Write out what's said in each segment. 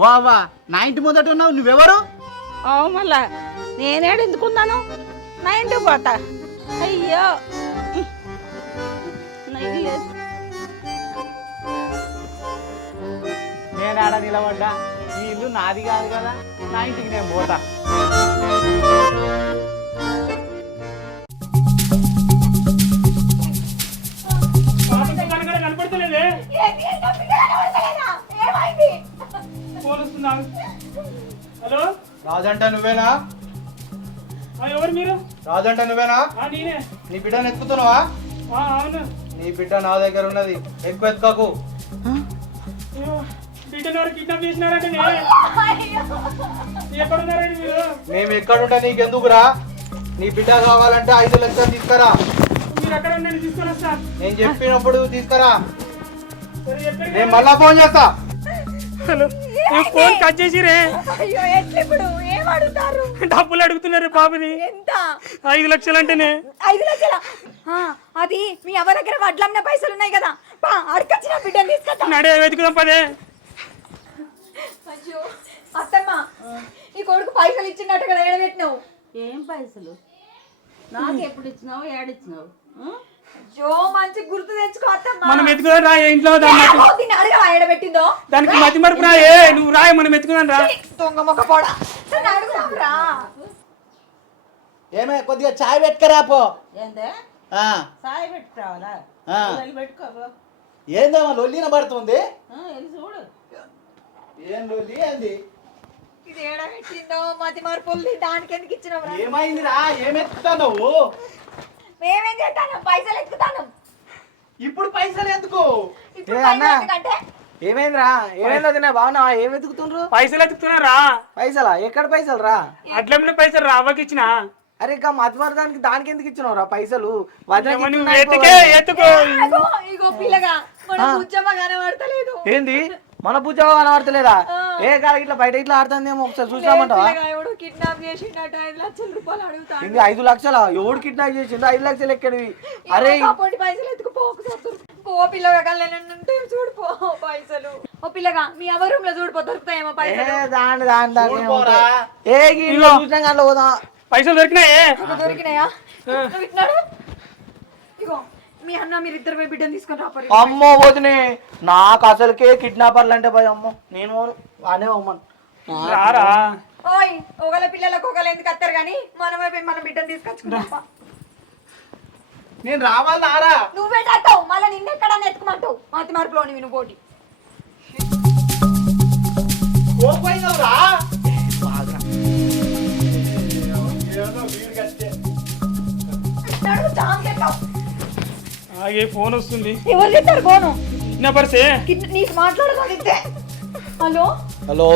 వా వా నా ఇంటి ముందట ఉన్నావు నువ్వెవరు? అవు మళ్ళా నేనేడు ఎందుకున్నాను నా ఇంటికి పోతా. అయ్యో. నా ఇల్లు లేదు. నేను ఆడ నిలబడ్డా ఈ ఇల్లు నాది కాదు కదా నా ఇంటికి నేను పోతా. వస్తుందా హలో? రాజంట నువ్వేనా? ఎవరు మీరు? రాజంట నువ్వేనా? ఆ, నేనే. నీ బిడ్డను ఎత్తుకుతున్నావా? ఆ, అవును. నీ బిడ్డ నా దగ్గర ఉన్నది. ఎక్కువ ఎత్తుకోకు. మేము ఎక్కడుంటే నీకెందుకురా? నీ బిడ్డ కావాలంటే ఐదు లక్షలు తీసుకురా. నేను చెప్పినప్పుడు తీసుకురా. నేను మళ్ళా ఫోన్ చేస్తా. హలో. ఫోన్ కట్ చేసిరే. అయ్యో ఎట్లా ఇప్పుడు ఏం అడుగుతారు? డబ్బులు అడుగుతున్నారు పాపని ఎంత? ఐదు లక్షలు అంటేనే ఐదు లక్షల? ఆ, అది మీ ఎవరి దగ్గర వడ్లమ్మిన పైసలు ఉన్నాయి కదా. పా అడకొచ్చిన బిడ్డని తీసుకొస్తా. నడే వెతుకుదాం పదే. అయ్యో అత్తమ్మ ఈ కొడుకు పైసలు ఇచ్చినట్టు కదా ఏడబెట్టినావు? ఏం పైసలు? నాకు ఎప్పుడు ఇచ్చినావు? ఏడిచ్చినావు? అయ్యో మంచి గుర్తు మనం రా ఇంట్లో దాన్ని అడగవా దానికి మతి మరుపు రా ఏ నువ్వు రాయ మనం వెతుకుదాం రా. దొంగ మొక్క పోడ. అడుగుదాం రా. ఏమే కొద్దిగా చాయ్ పెట్టుకురా పో. ఏందే? పెట్టుకురావాలా? పెట్టుకోబో ఏందమ్మా లొల్లిన పడుతుంది? చూడు. ఏం లొల్లి ఏంది? ఇది ఏడబెట్టిందో మతి మార్పుల్ని దానికి ఎందుకు ఇచ్చినావు రా? ఏమైందిరా? ఏమెత్తుతా నువ్వు మేమేం చేస్తాను పైసలు ఎత్తుకుతాను ఇప్పుడు పైసలు ఎందుకు? ఎందుకంటే? ఏమైందిరా? ఏమైందో తిన్నా బాగున్నావా? ఏం వెతుకుతుండ్రు? పైసలు ఎత్తుకుతున్నారా పైసలా? ఎక్కడ పైసలు రా? అట్లెమ్మిన పైసలు రా అవ్వకి ఇచ్చిన? అరే ఇంకా మధ్యవర్గానికి దానికి ఎందుకు ఇచ్చినావు రా పైసలు? ఏంది? మన పూజ కనబడతలేదా? ఏ కాడ ఇట్లా బయట ఇట్లా ఆడుతుందేమో ఒకసారి చూసామంటావా కిడ్నాప్ చేసిండట ఐదు లక్షల రూపాయలు అడుగుతాడు ఇది ఐదు లక్షల? ఎవడు కిడ్నాప్ చేసిండు? ఐదు లక్షలు ఎక్కడివి? అరే పైసలు పో పిల్లగా చూడు పో పైసలు. ఓ పిల్లగా మీ ఎవరి రూమ్లో చూడిపో దొరుకుతాయేమో పైసలు. దాని దాని దాని. ఏ పోదాం? పైసలు దొరికినాయే. ఇగో దొరికినాయా? మీ అన్న మీరు ఇద్దరు పోయి బిడ్డను తీసుకొని రాపరి అమ్మో వదినే. నాకు అసలుకే కిడ్నాపర్లు అంటే భయం. అమ్మో నేను. వానే పోమను రారా. ఓయ్ ఒకళ్ళ పిల్లలకు ఒకళ్ళు ఎందుకు వస్తారు కానీ మనమే పోయి మన బిడ్డను తీసుకొచ్చుకుంటా నేను రావాలి నారా. నువ్వే తాతావు మళ్ళీ నిన్నెక్కడ ఎత్తుకుమంటావు మాతి మార్పులోని విను పోటీ. పెట్టావు ఆగే ఫోన్ వస్తుంది. ఎవరు చెప్తారు కోను నా పర్సే నీకు మాట్లాడగలిగితే హలో? హలో?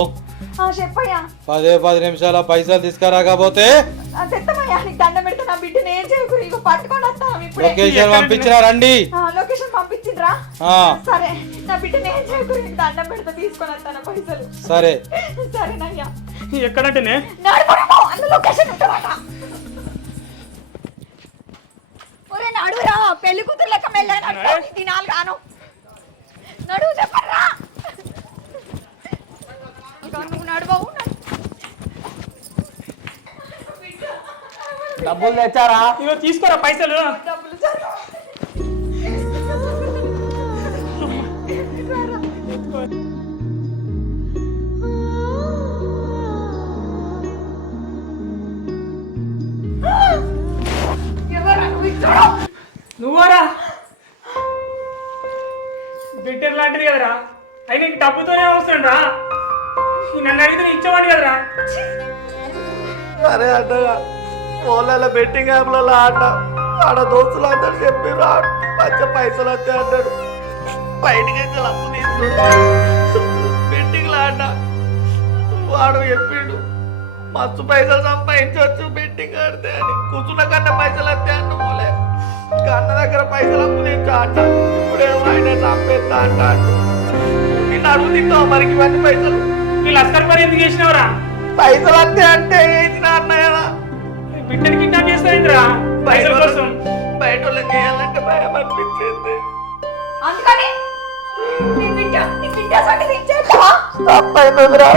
చెప్పయ్యా. పదే పది నిమిషాల పైసలు తీసుకురాకపోతే? నీకు దండం పెడితే నా బిడ్డను ఏం చేయకు ఇక పట్టుకొని వస్తాను ఇప్పుడే. లొకేషన్ పంపించిన రండి. లొకేషన్ పంపించిండ్రా? సరే నా బిడ్డను ఏం చేయకు నీకు దండం పెడితే తీసుకొని వస్తాను పైసలు. సరే. సరేనయ్యా ఎక్కడంటేనే? లొకేషన్ నడువురా పెళ్ళి కూతురు లెక్క తినాలి గాను నడువు చెప్పరా ఇక నువ్వు నడువవు డబ్బులు తెచ్చారా? ఇగో తీసుకోరా పైసలు. నువ్వరా? బిడ్డర్ లాంటిది కదరా. అయినా నీకు డబ్బుతోనే అవసరం రా. నన్ను అడిగితే నేను ఇచ్చేవాడిని కదరా. అరే అడ్డగా. ఫోన్లలో బెట్టింగ్ యాప్లలో ఆట. ఆడ దోస్తులు అందరు చెప్పారు మంచి పైసలు వస్తాయి అంటాడు బయటికి వెళ్ళి అప్పు తీసుకుంటాడు బెట్టింగ్లో ఆట. వాడు చెప్పిండు మస్తు పైసలు సంపాదించవచ్చు బెట్టింగ్ ఆడితే అని. కూర్చున్న కన్నా పైసలు వస్తాయి అంట పోలే. కన్న దగ్గర పైసలు అప్పు తెచ్చు ఆట. ఇప్పుడేమో ఆయన చంపేస్తా అంటాడు. నిన్ను అడుగు తింటావు మరికి ఇవన్నీ పైసలు? లస్కర్ పని ఎందుకు చేసినావురా? పైసలు వస్తాయి అంటే అందుకని తప్పైతుందిరా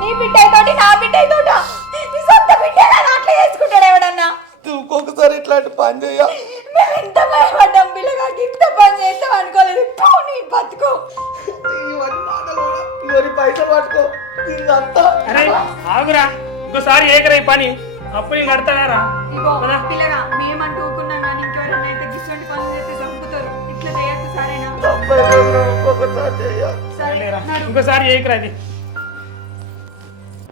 నీ బిడ్డ తోటి నా బిడ్డ తోట నీ సొంత బిడ్డ అట్లా చేసుకుంటాడు ఎవడన్నా? ఇంకొకసారి ఇట్లాంటి పని చెయ్య. మేము ఇంత భయపడ్డాం పిల్లగా ఇంత పని చేస్తాం అనుకోలేదు. పో, నీ బతుకు. పైసలు పట్టుకో. ఆగురా. ఇంకోసారి ఏకరా పని. ఇగో పద. పిల్లగా మేమంటూ ఊకున్నాం కానీ ఇంకోసారి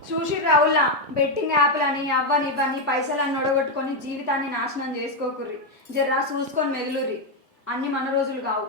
చూసి రావుల బెట్టింగ్ యాప్లని అవ్వని ఇవన్నీ పైసలని నొడగొట్టుకొని జీవితాన్ని నాశనం చేసుకోకుర్రి. జర్రా చూసుకొని మెదులుర్రి. అన్ని మన రోజులు కావు.